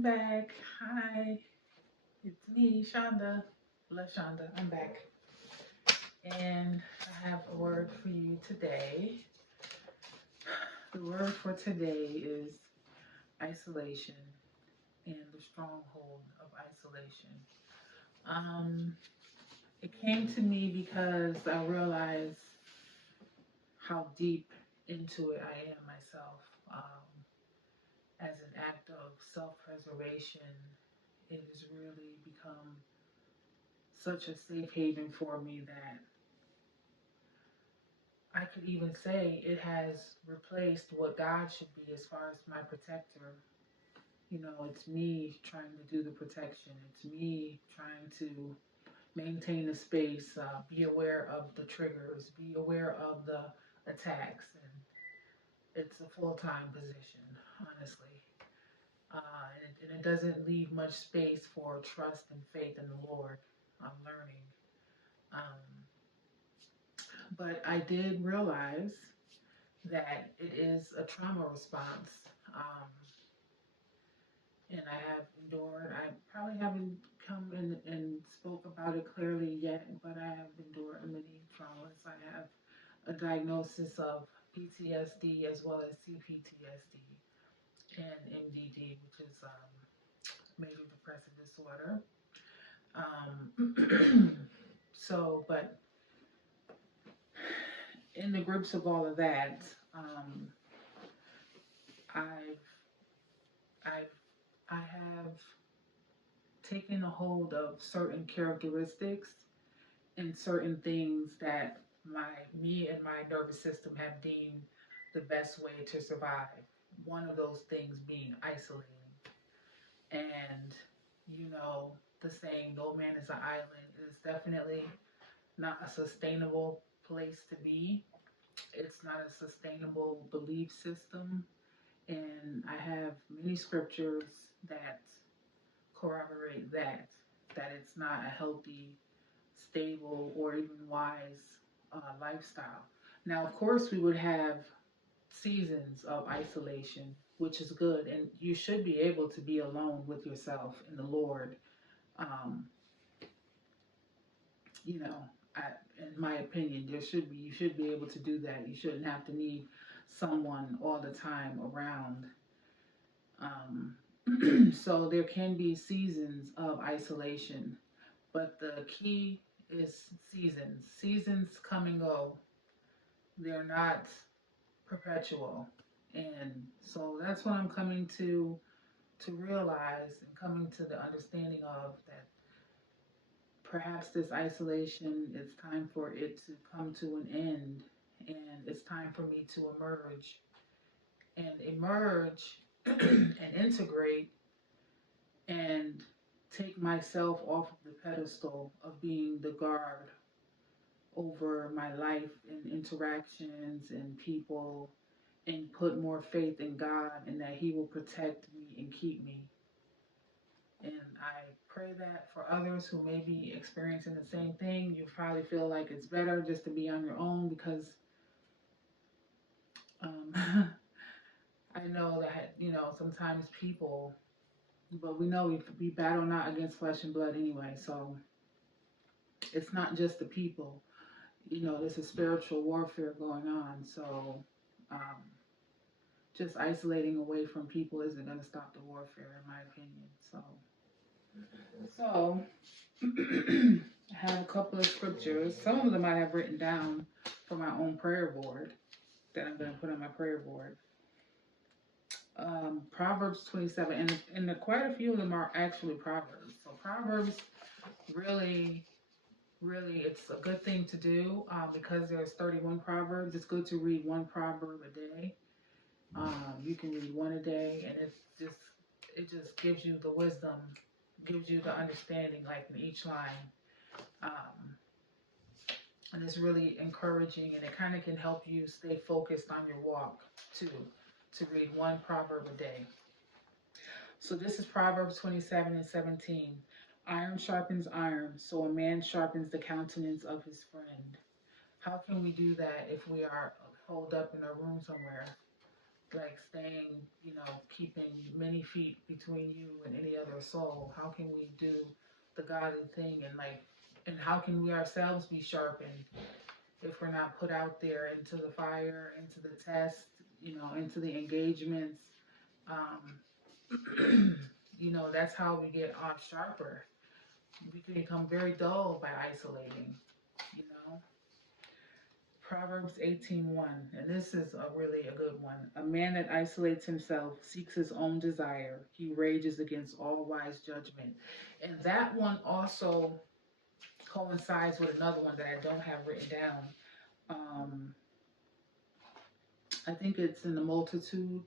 I'm back. Hi, it's me, Shonda. LaShonda. I'm back. And I have a word for you today. The word for today is isolation and the stronghold of isolation. Um, it came to me because I realized how deep into it I am myself. As an act of self preservation, it has really become such a safe haven for me that I could even say it has replaced what God should be as far as my protector. It's me trying to do the protection. It's me trying to maintain the space, be aware of the triggers, be aware of the attacks. And it's a full time position, honestly. And it doesn't leave much space for trust and faith in the Lord. I'm learning. Um, but I did realize that it is a trauma response. Um, and I have endured, I probably haven't come in and spoke about it clearly yet, but I have endured many traumas. I have a diagnosis of PTSD as well as CPTSD and MDD, which is major depressive disorder. But in the grips of all of that, um, I've, I've, I have taken a hold of certain characteristics and certain things that me and my nervous system have deemed the best way to survive. One of those things being isolating. And the saying "no man is an island" is definitely not a sustainable place to be. It's not a sustainable belief system. And I have many scriptures that corroborate that it's not a healthy, stable, or even wise lifestyle. Now, of course, we would have seasons of isolation, which is good, and you should be able to be alone with yourself and the Lord. Um, you know, I, in my opinion, you should be able to do that. You shouldn't have to need someone all the time around. So there can be seasons of isolation, but the key is seasons. Seasons come and go. They're not perpetual. And so that's what I'm coming to realize and coming to the understanding of that perhaps this isolation, it's time for it to come to an end, and it's time for me to emerge and integrate and take myself off of the pedestal of being the guard over my life and interactions and people, and put more faith in God and that He will protect me and keep me. And I pray that for others who may be experiencing the same thing, you probably feel like it's better just to be on your own because um, I know that, sometimes people, but we know we battle not against flesh and blood anyway, so it's not just the people. There's a spiritual warfare going on, so um, just isolating away from people isn't going to stop the warfare, in my opinion. So I have a couple of scriptures. Some of them I have written down for my own prayer board that I'm going to put on my prayer board. Proverbs 27, and quite a few of them are actually Proverbs. So Proverbs really, really, it's a good thing to do because there's 31 Proverbs. It's good to read one proverb a day. You can read one a day, and it just gives you the wisdom, gives you the understanding, like in each line. Um, and it's really encouraging, and it kind of can help you stay focused on your walk too, to read one proverb a day. So this is Proverbs 27:17. Iron sharpens iron, so a man sharpens the countenance of his friend. How can we do that if we are holed up in a room somewhere? like staying, keeping many feet between you and any other soul? How can we do the godly thing, and how can we ourselves be sharpened if we're not put out there into the fire, into the test, into the engagements? Um, that's how we get sharper. We can become very dull by isolating, you know. Proverbs 18:1, and this is really a good one. A man that isolates himself seeks his own desire. He rages against all wise judgment. And that one also coincides with another one that I don't have written down. Um, I think it's in the multitude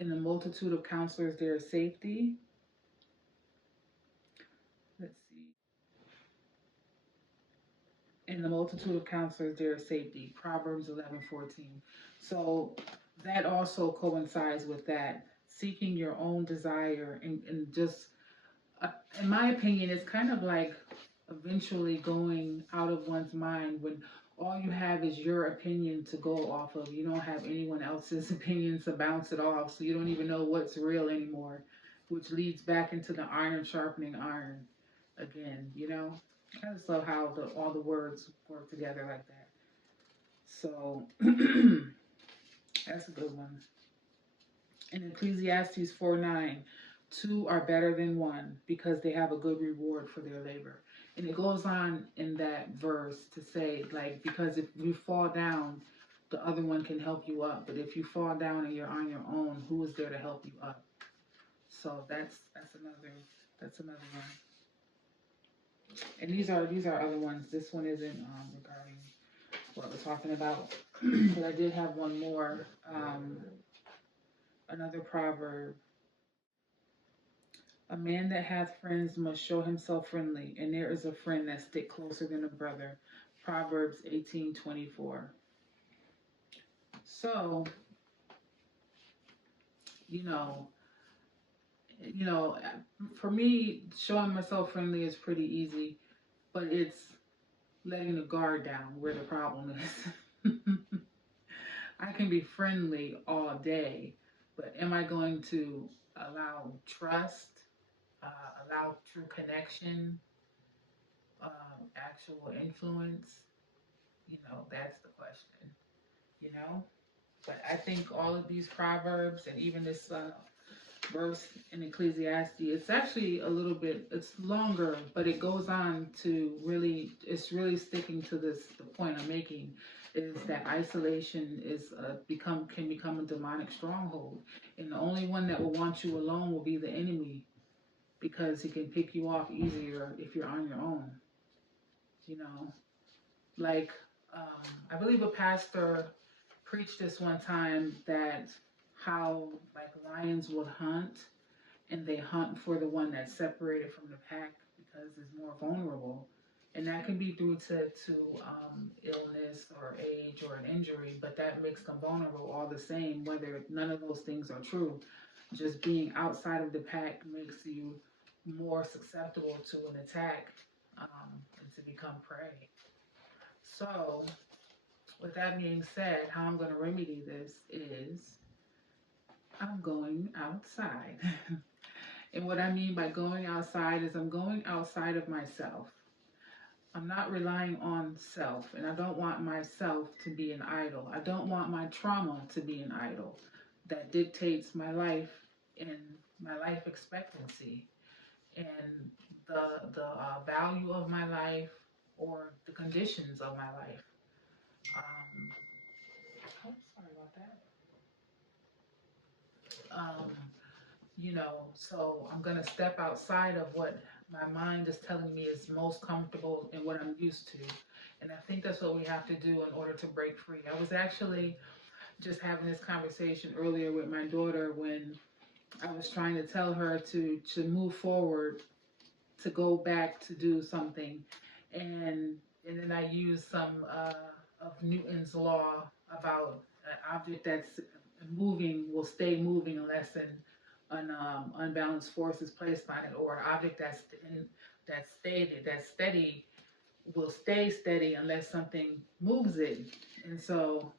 of counselors there is safety. Let's see. In the multitude of counselors there is safety. Proverbs 11:14. So that also coincides with that. Seeking your own desire, and just, uh, in my opinion, it's kind of like eventually going out of one's mind when all you have is your opinion to go off of. You don't have anyone else's opinions to bounce it off, so you don't even know what's real anymore, which leads back into the iron sharpening iron again. I just love how all the words work together like that. So that's a good one. In Ecclesiastes 4:9, two are better than one because they have a good reward for their labor. And it goes on in that verse to say, like, because if you fall down, the other one can help you up. But if you fall down and you're on your own, who is there to help you up? So that's another one. And these are other ones. This one isn't regarding what we're talking about. But I did have one more. Another proverb. A man that hath friends must show himself friendly, and there is a friend that stick closer than a brother. Proverbs 18:24. So, you know, you know, for me, showing myself friendly is pretty easy, but it's letting the guard down where the problem is. I can be friendly all day, but am I going to allow trust, allow true connection, actual influence? That's the question, you know? But I think all of these proverbs and even this verse in Ecclesiastes, it's actually it's longer, but it goes on to it's really sticking to the point I'm making, is that isolation can become a demonic stronghold. And the only one that will want you alone will be the enemy, because he can pick you off easier if you're on your own, you know? Like, I believe a pastor preached this one time, that how like lions would hunt, and they hunt for the one that's separated from the pack because it's more vulnerable. And that can be due to illness or age or an injury, but that makes them vulnerable all the same, whether none of those things are true. Just being outside of the pack makes you more susceptible to an attack, and to become prey. So, with that being said, how I'm going to remedy this is I'm going outside. And what I mean by going outside is I'm going outside of myself. I'm not relying on self, and I don't want myself to be an idol. I don't want my trauma to be an idol that dictates my life and my life expectancy and the value of my life or the conditions of my life. Um, oh, sorry about that. Um, so I'm going to step outside of what my mind is telling me is most comfortable and what I'm used to. And I think that's what we have to do in order to break free. I was actually just having this conversation earlier with my daughter when I was trying to tell her to move forward, to go back to do something. And then I used some of Newton's law about an object that's moving will stay moving unless an unbalanced force is placed on it, or an object that's steady will stay steady unless something moves it. And so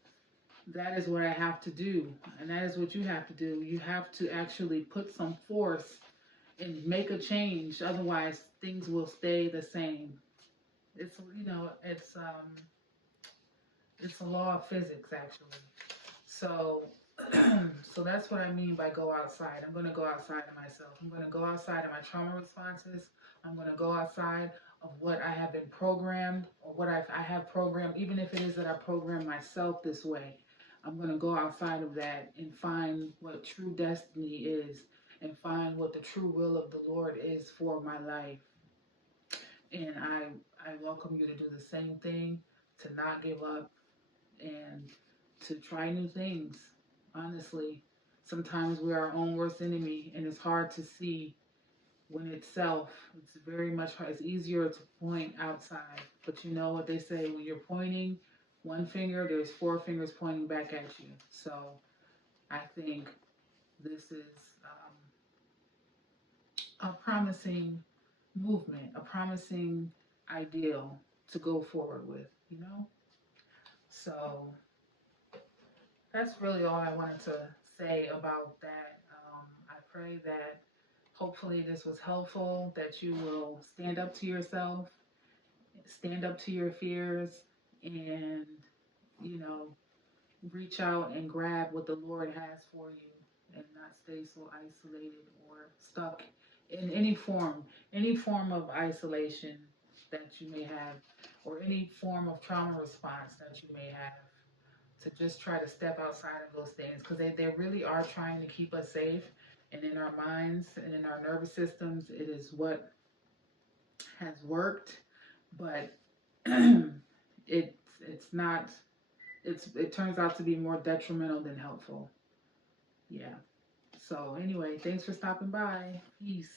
that is what I have to do. And that is what you have to do. You have to actually put some force and make a change. Otherwise, things will stay the same. It's, it's a law of physics, actually. So, so that's what I mean by go outside. I'm going to go outside of myself. I'm going to go outside of my trauma responses. I'm going to go outside of what I have been programmed, or what I have programmed, even if it is that I program myself this way. I'm going to go outside of that and find what true destiny is, and find what the true will of the Lord is for my life. And I welcome you to do the same thing, to not give up, and to try new things. Honestly, sometimes we're our own worst enemy, and it's hard to see when itself. It's very much hard. It's easier to point outside, but you know what they say: when you're pointing one finger, there's four fingers pointing back at you. So I think this is a promising movement, a promising ideal to go forward with. So that's really all I wanted to say about that. I pray that hopefully this was helpful, that you will stand up to yourself, stand up to your fears, and, you know, reach out and grab what the Lord has for you, and not stay so isolated or stuck in any form of isolation that you may have, or any form of trauma response that you may have. To just try to step outside of those things, because they really are trying to keep us safe, and in our minds and in our nervous systems it is what has worked, but it's not, it turns out to be more detrimental than helpful. Yeah. So anyway, thanks for stopping by. Peace.